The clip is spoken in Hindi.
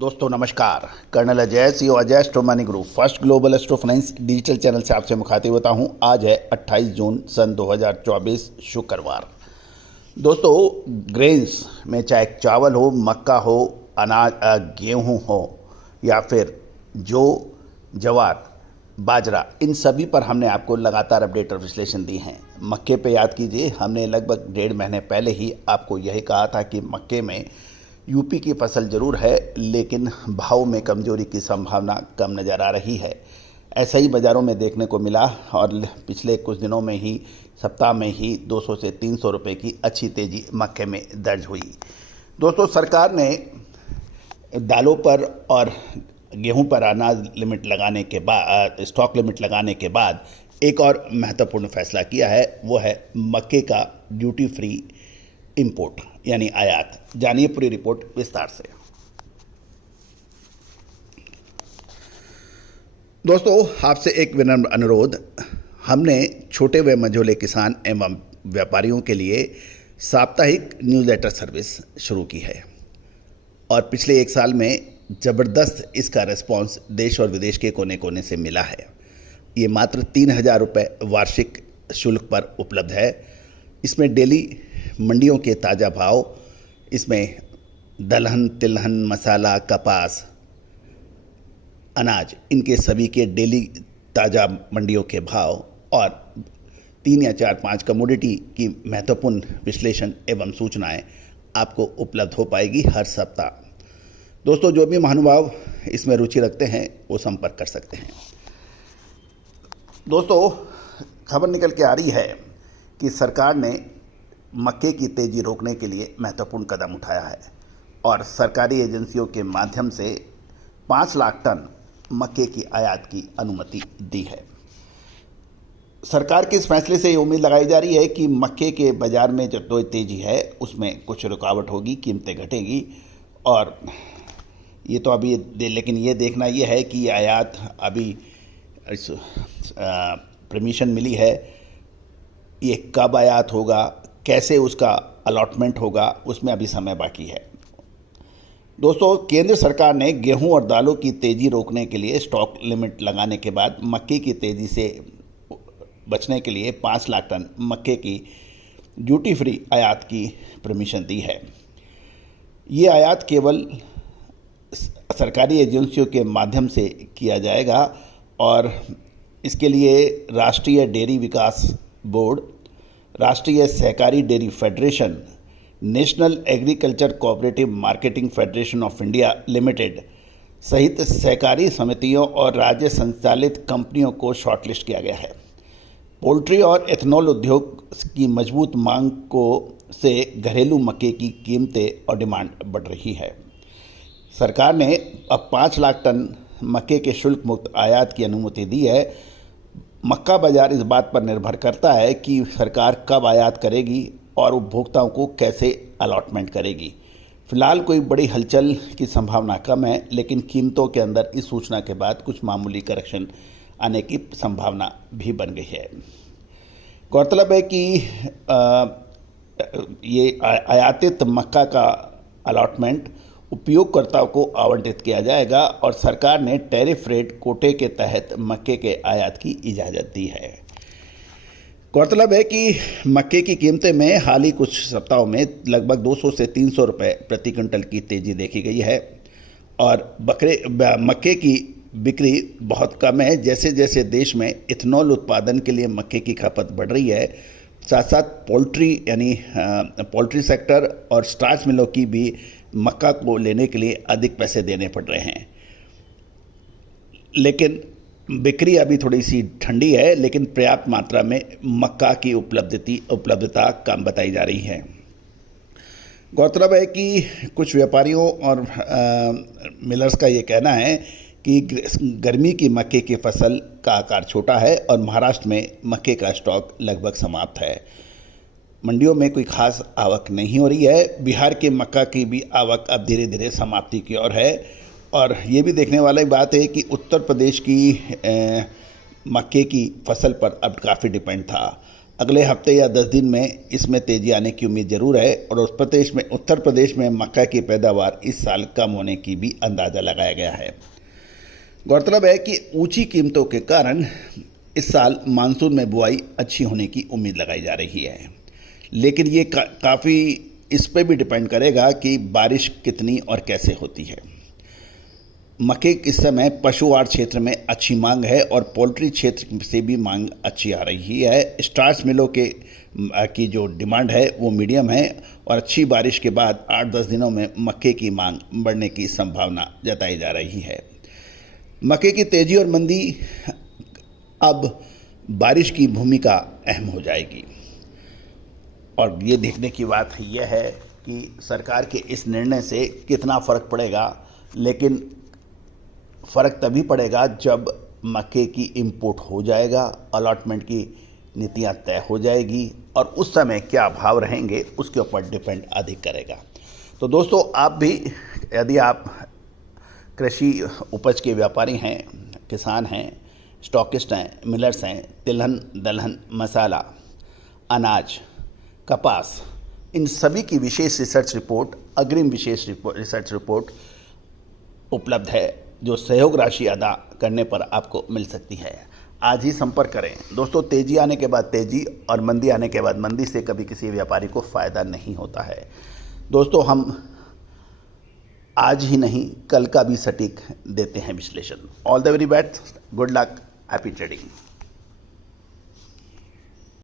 दोस्तों नमस्कार। Colonel Ajay CO Ajay astro money group first global astro finance digital channel से आपसे मुखातिब होता हूं। आज है 28 जून सन 2024 शुक्रवार। दोस्तों ग्रेन्स में चाहे चावल हो, मक्का हो, अनाज गेहूं हो या फिर जवार, बाजरा, इन सभी पर हमने आपको लगातार अपडेट और विश्लेषण दी हैं। मक्के पे याद कीजिए, हमने लगभग 1.5 महीने पहले ही आपको यही कहा था कि मक्के में यूपी की फसल जरूर है लेकिन भाव में कमजोरी की संभावना कम नज़र आ रही है। ऐसा ही बाज़ारों में देखने को मिला और पिछले कुछ दिनों में ही सप्ताह में ही 200 से 300 रुपए की अच्छी तेज़ी मक्के में दर्ज हुई। दोस्तों सरकार ने दालों पर और गेहूं पर अनाज लिमिट लगाने के बाद, स्टॉक लिमिट लगाने के बाद एक और महत्वपूर्ण फैसला किया है, वो है मक्के का ड्यूटी फ्री इंपोर्ट यानी आयात। जानिए पूरी रिपोर्ट विस्तार से। दोस्तों आपसे एक विनम्र अनुरोध, हमने छोटे व मझोले किसान एवं व्यापारियों के लिए साप्ताहिक न्यूज़लेटर सर्विस शुरू की है और पिछले 1 साल में ज़बरदस्त इसका रिस्पॉन्स देश और विदेश के कोने कोने से मिला है। ये मात्र 3,000 रुपये वार्षिक शुल्क पर उपलब्ध है। इसमें डेली मंडियों के ताज़ा भाव, इसमें दलहन, तिलहन, मसाला, कपास, अनाज, इनके सभी के डेली ताज़ा मंडियों के भाव और 3 या 4-5 कमोडिटी की महत्वपूर्ण विश्लेषण एवं सूचनाएं आपको उपलब्ध हो पाएगी हर सप्ताह। दोस्तों जो भी महानुभाव इसमें रुचि रखते हैं वो संपर्क कर सकते हैं। दोस्तों खबर निकल के आ रही है कि सरकार ने मक्के की तेज़ी रोकने के लिए महत्वपूर्ण कदम उठाया है और सरकारी एजेंसियों के माध्यम से 5 लाख टन मक्के की आयात की अनुमति दी है। सरकार के इस फैसले से ये उम्मीद लगाई जा रही है कि मक्के के बाज़ार में जो तेज़ी है उसमें कुछ रुकावट होगी, कीमतें घटेगी और ये तो अभी लेकिन ये देखना ये है कि ये आयात अभी परमिशन मिली है, ये कब आयात होगा, कैसे उसका अलॉटमेंट होगा, उसमें अभी समय बाकी है। दोस्तों केंद्र सरकार ने गेहूं और दालों की तेज़ी रोकने के लिए स्टॉक लिमिट लगाने के बाद मक्के की तेज़ी से बचने के लिए 5 लाख टन मक्के की ड्यूटी फ्री आयात की परमिशन दी है। ये आयात केवल सरकारी एजेंसियों के माध्यम से किया जाएगा और इसके लिए राष्ट्रीय डेयरी विकास बोर्ड, राष्ट्रीय सहकारी dairy federation, national agriculture cooperative marketing federation of India limited सहित सहकारी समितियों और राज्य संचालित कंपनियों को शॉर्टलिस्ट किया गया है। पोल्ट्री और एथनॉल उद्योग की मजबूत मांग से घरेलू मक्के की कीमतें और डिमांड बढ़ रही है। सरकार ने अब 5 लाख टन मक्के के शुल्क मुक्त आयात की अनुमति दी है। मक्का बाजार इस बात पर निर्भर करता है कि सरकार कब आयात करेगी और उपभोक्ताओं को कैसे अलॉटमेंट करेगी। फिलहाल कोई बड़ी हलचल की संभावना कम है लेकिन कीमतों के अंदर इस सूचना के बाद कुछ मामूली करेक्शन आने की संभावना भी बन गई है। गौरतलब है कि ये आयातित मक्का का अलॉटमेंट उपयोगकर्ताओं को आवंटित किया जाएगा और सरकार ने टैरिफ रेट कोटे के तहत मक्के के आयात की इजाज़त दी है। गौरतलब है कि मक्के की कीमतें में हाल ही कुछ सप्ताहों में लगभग 200 से 300 रुपये प्रति क्विंटल की तेज़ी देखी गई है और मक्के की बिक्री बहुत कम है। जैसे जैसे देश में इथेनॉल उत्पादन के लिए मक्के की खपत बढ़ रही है, साथ साथ पोल्ट्री सेक्टर और स्टार्च मिलों की भी मक्का को लेने के लिए अधिक पैसे देने पड़ रहे हैं। लेकिन बिक्री अभी थोड़ी सी ठंडी है लेकिन पर्याप्त मात्रा में मक्का की उपलब्धता कम बताई जा रही है। गौरतलब है कि कुछ व्यापारियों और मिलर्स का ये कहना है कि गर्मी की मक्के की फसल का आकार छोटा है और महाराष्ट्र में मक्के का स्टॉक लगभग समाप्त है। मंडियों में कोई खास आवक नहीं हो रही है। बिहार के मक्का की भी आवक अब धीरे धीरे समाप्ति की ओर है और ये भी देखने वाली बात है कि उत्तर प्रदेश की मक्के की फसल पर अब काफ़ी डिपेंड था। अगले हफ्ते या 10 दिन में इसमें तेज़ी आने की उम्मीद ज़रूर है और उत्तर प्रदेश में मक्का की पैदावार इस साल कम होने की भी अंदाज़ा लगाया गया है। गौरतलब है कि ऊंची कीमतों के कारण इस साल मानसून में बुआई अच्छी होने की उम्मीद लगाई जा रही है, लेकिन ये काफ़ी इस पर भी डिपेंड करेगा कि बारिश कितनी और कैसे होती है। मक्के इस समय पशु आहार क्षेत्र में अच्छी मांग है और पोल्ट्री क्षेत्र से भी मांग अच्छी आ रही है। स्टार्च मिलों की जो डिमांड है वो मीडियम है और अच्छी बारिश के बाद 8-10 दिनों में मक्के की मांग बढ़ने की संभावना जताई जा रही है। मक्के की तेज़ी और मंदी अब बारिश की भूमिका अहम हो जाएगी और ये देखने की बात यह है कि सरकार के इस निर्णय से कितना फ़र्क पड़ेगा, लेकिन फ़र्क तभी पड़ेगा जब मक्के की इंपोर्ट हो जाएगा, अलॉटमेंट की नीतियां तय हो जाएगी और उस समय क्या भाव रहेंगे उसके ऊपर डिपेंड अधिक करेगा। तो दोस्तों, आप भी यदि आप कृषि उपज के व्यापारी हैं, किसान हैं, स्टॉकिस्ट हैं, मिलर्स हैं, तिलहन, दलहन, मसाला, अनाज, कपास, इन सभी की विशेष रिसर्च रिपोर्ट, अग्रिम विशेष रिसर्च रिपोर्ट उपलब्ध है जो सहयोग राशि अदा करने पर आपको मिल सकती है। आज ही संपर्क करें दोस्तों। तेज़ी आने के बाद तेज़ी और मंदी आने के बाद मंदी से कभी किसी व्यापारी को फ़ायदा नहीं होता है। दोस्तों, हम आज ही नहीं कल का भी सटीक देते हैं विश्लेषण। All the very best, good luck, happy trading.